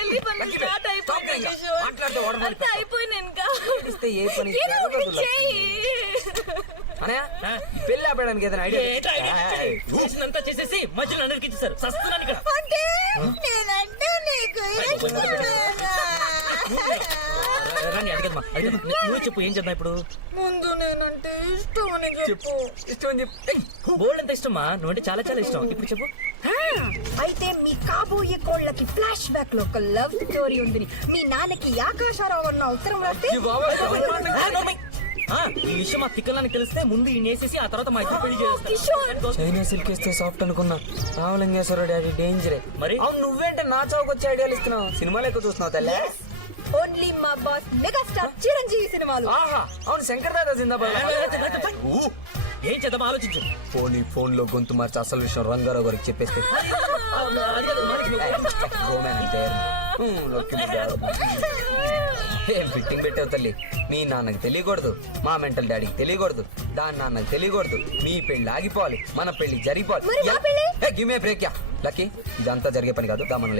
పెళ్లి పనులు స్టార్ట్ అయిపోయింది కిషోర్. అంతా అయిపోయింది ఇంకా. ఏ పని ఏదో ఒకటి చెయ్యి. పెళ్లి ఆపడానికి ఏదైనా ఐడియా చేసినంతా చేసేసి మధ్యలో అందరికి ఇచ్చేసారు. సస్తున్నాను ఇక్కడ. అంటే నేనంటే నీకు ఇష్టమేనా? రాని అడిగమ్మా, నువ్వు చెప్పు ఏం చేద్దాం ఇప్పుడు? ముందు నేనంటే ఇష్టం అని చెప్పు. ఇష్టం అని చెప్పి బోల్డ్ ఎంత ఇష్టమా? నువ్వంటే చాలా చాలా ఇష్టం. ఇప్పుడు చెప్పు. అయితే మీ కాబోయే కోళ్ళకి ఫ్లాష్ బ్యాక్ లో ఒక లవ్ స్టోరీ ఉంది. మీ నాన్నకి ఆకాశారావు అన్న ఉత్తరం రాస్తే ఈ విషయం మా తిక్కలానికి తెలిస్తే ముందు ఈ నేసేసి ఆ తర్వాత మా ఇద్దరు పెళ్లి కిషోర్. చేస్తారు. చైనా సిల్క్ ఇస్తే సాఫ్ట్ అనుకున్నా. రామలింగేశ్వర డాడీ డేంజరే. మరి? అవును నువ్వేంటే నా చౌక్ వచ్చి ఐడియాలు ఇస్తున్నావు? సినిమాలు ఎక్కువ చూస్తున్నావు తల్లి. ఓన్లీ మా బాస్ మెగాస్టార్ చిరంజీవి సినిమాలు. ఆహా అవును శంకర్ దాదా జిందాబాద్. ఏం చేద్దాం ఆలోచించు. ఫోన్ లో గొంతు మార్చి అసలు విషయం రంగారావు గారికి చెప్పేస్తే ఏం ఫిట్టింగ్ పెట్టావు తల్లి. మీ నాన్నకి తెలియకూడదు, మా మెంటల్ డాడీకి తెలియకూడదు, దాని నాన్నకి తెలియకూడదు. మీ పెళ్లి ఆగిపోవాలి, మన పెళ్లి జరిగిపోవాలి. Give me break ya lucky. ఇదంతా జరిగే పని కాదు. దా మనం